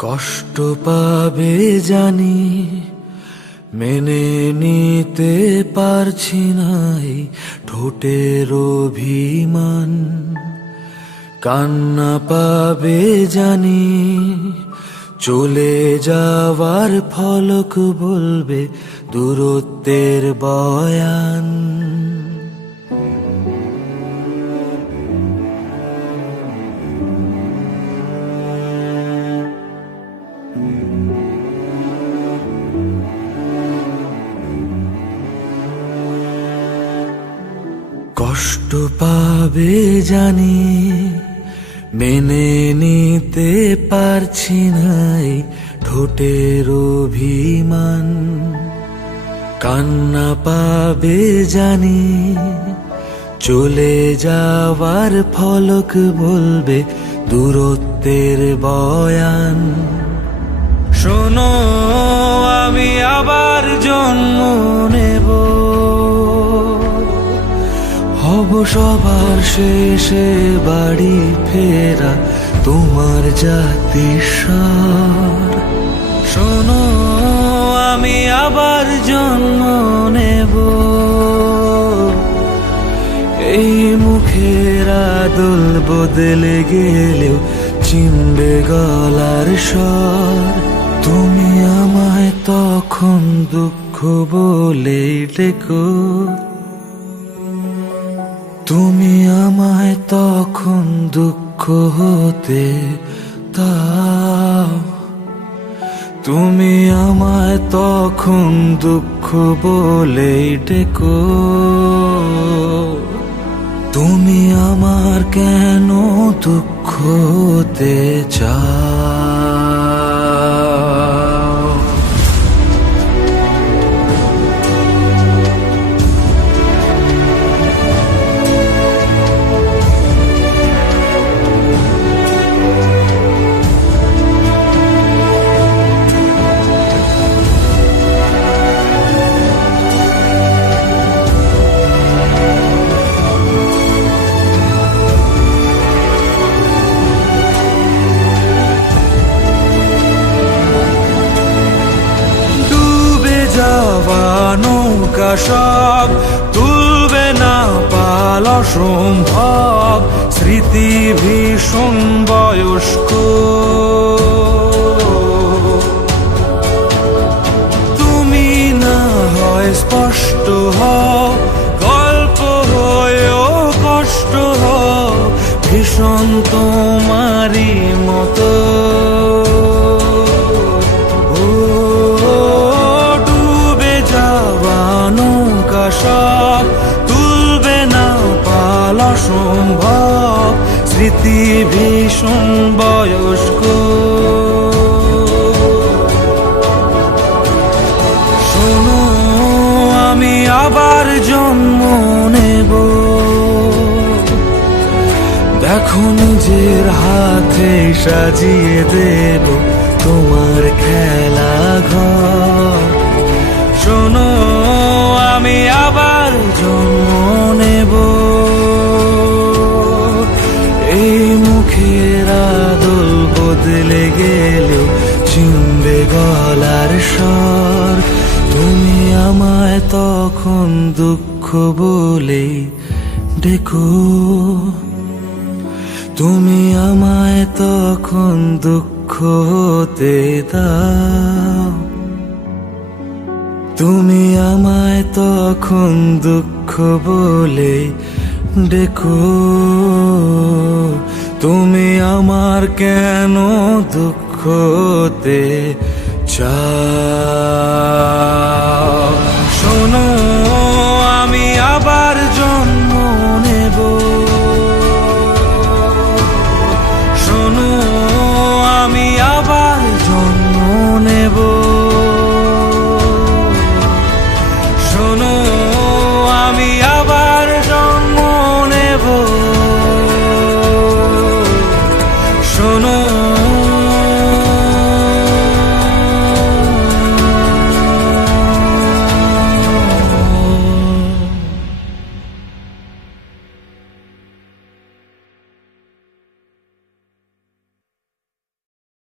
কষ্ট পাবে জানি, মেনে নিতে পারছি না এই ঠোঁটের অভিমান। কান্না পাবে জানি, চলে যাওয়ার ফলক বলবে দূরত্বের বয়ান। কষ্ট পাবে জানি, মেনে নিতে পারছি না এই ঠোঁটের অভিমান। কান্না পাবে জানি, চলে যাওয়ার ফলক বলবে দূরত্বের বয়ান। শোনো, আমি আবার জন্ম নেব, হব সবার শেষে বাড়ি ফেরা তোমার জাতিস্বর। শোনো, আমি আবার জন্ম নেব, এই মুখের আদল বদলে গেলেও চিনবে গলার স্বর। তুমি আমায় তখন দুঃখ বলে ডেকো, তুমি আমায় তখন দুঃখ হতে দাও। তুমি আমায় তখন দুঃখ বলে ডেকো, তুমি আমার কেন দুঃখ হতে চাও। নৌকা সব তুলবে না পাল অসম্ভব, স্মৃতি ভীষণ বয়স্ক। তুমি না হয় স্পষ্ট হও, গল্প হয়েও কষ্ট হও, ভীষণ তোমারই মতো। সব তুলবে না পাল অসম্ভব, স্মৃতি ভীষণ বয়স্ক। শোনো, আমি আবার জন্ম নেব, দেখো নিজের হাতে সাজিয়ে দেব তোমার খেলা ঘর। শোনো, আমি আবার জন্ম নেব, এই মুখের আদল বদলে গেলেও চিনবে গলার স্বর। তুমি আমায় তখন দুঃখ বলে ডেকো, তুমি আমায় তখন দুঃখ হতে দাও। তুমি আমায় তখন দুঃখ বলে ডেকো, তুমি আমার কেন দুঃখ হতে চাও। শোনো, আমি আবার